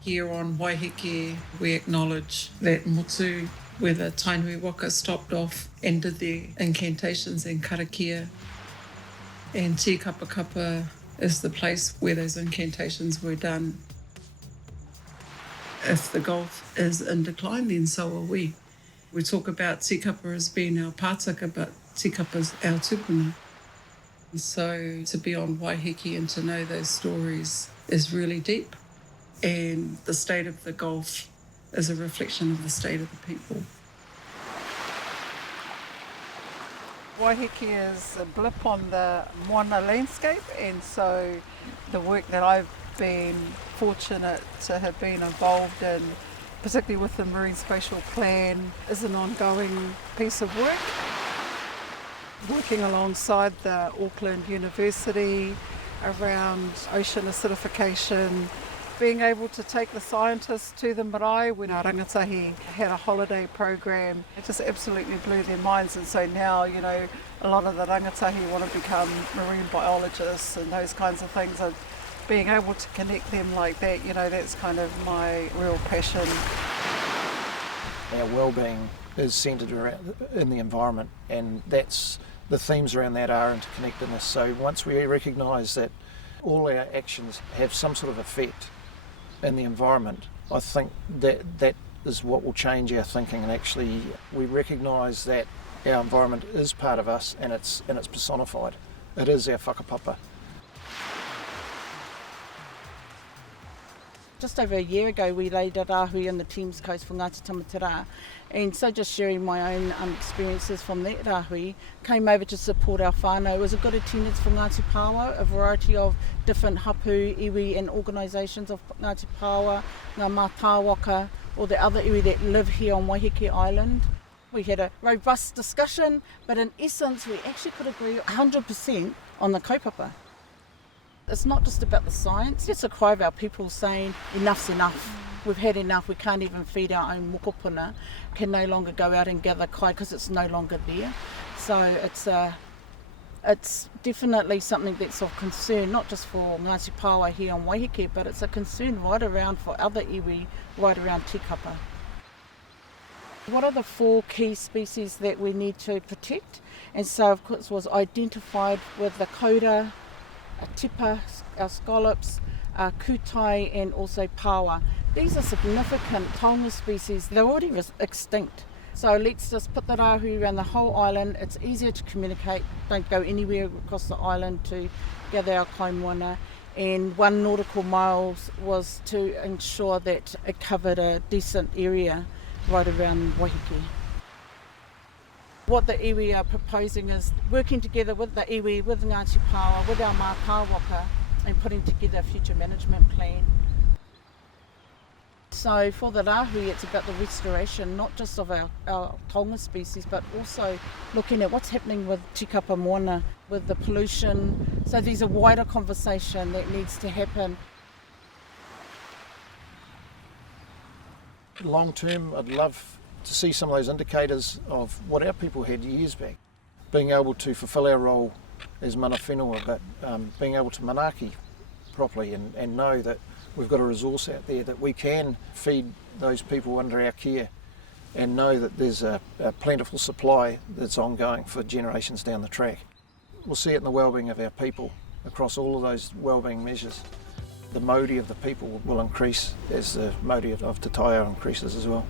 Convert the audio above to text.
Here on Waiheke, we acknowledge that motu, where the tainui waka stopped off and did their incantations and karakia. And tikapa is the place where those incantations were done. If the Gulf is in decline, then so are we. We talk about tikapa as being our pātaka, but tikapa is our tupuna. So to be on Waiheke and to know those stories is really deep. And the state of the Gulf is a reflection of the state of the people. Waiheke is a blip on the moana landscape, and so the work that I've been fortunate to have been involved in, particularly with the Marine Spatial Plan, is an ongoing piece of work. Working alongside the Auckland University around ocean acidification, being able to take the scientists to the marae when our rangatahi had a holiday program, it just absolutely blew their minds. And so now, you know, a lot of the rangatahi want to become marine biologists and those kinds of things, and being able to connect them like that, you know, that's kind of my real passion. Our well-being is centred around in the environment, and that's the themes around that are interconnectedness. So once we recognise that all our actions have some sort of effect in the environment, I think that is what will change our thinking, and actually we recognise that our environment is part of us, and it's personified. It is our whakapapa. Just over a year ago, we laid a rāhui on the Thames coast for Ngāti Tamatera, and so just sharing my own experiences from that rāhui, came over to support our whānau. It was a good attendance for Ngāti Pāwa, a variety of different hapu, iwi and organisations of Ngāti Pāwa, ngā mātāwaka, or the other iwi that live here on Waiheke Island. We had a robust discussion, but in essence we actually could agree 100% on the kaupapa. It's not just about the science, it's a cry of our people saying enough's enough. We've had enough, we can't even feed our own mokopuna, can no longer go out and gather kai because it's no longer there. So it's definitely something that's of concern, not just for Ngāti Pāwa here on Waiheke, but it's a concern right around for other iwi, right around tikapa. What are the 4 key species that we need to protect? And so of course was identified with the koura, a tipa, our scallops, kutai and also pawa. These are significant taonga species. They're already extinct. So let's just put the rāhui around the whole island. It's easier to communicate. Don't go anywhere across the island to gather our kai moana. And 1 nautical miles was to ensure that it covered a decent area right around Waiheke. What the iwi are proposing is working together with the iwi, with Ngāti Pāwa, with our mātāwaka, and putting together a future management plan. So for the rāhui, it's about the restoration, not just of our taonga species, but also looking at what's happening with tikapa moana, with the pollution. So there's a wider conversation that needs to happen. Long term, I'd love to see some of those indicators of what our people had years back. Being able to fulfil our role as mana whenua, but being able to manaaki properly and know that we've got a resource out there that we can feed those people under our care, and know that there's a plentiful supply that's ongoing for generations down the track. We'll see it in the wellbeing of our people across all of those wellbeing measures. The mauri of the people will increase as the mauri of Te Taio increases as well.